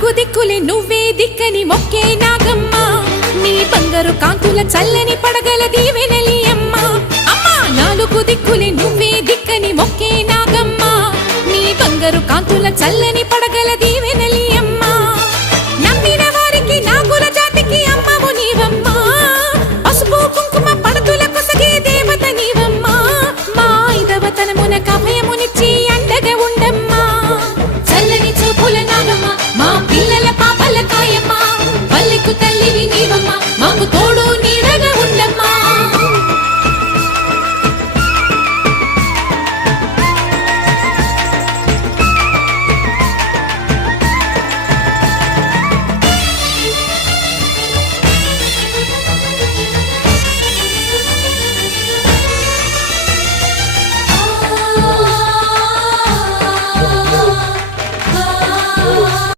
నాలుగు దిక్కులే నువ్వే దిక్కని మొక్కే నాగమ్మ నీ బంగారు కాంతుల చల్లని పడగల దీవెనలి అమ్మ అమ్మా నాలుగు దిక్కులే నువ్వే దిక్కని మొక్కే నాగమ్మ నీ బంగారు కాంతుల చల్లని పడగల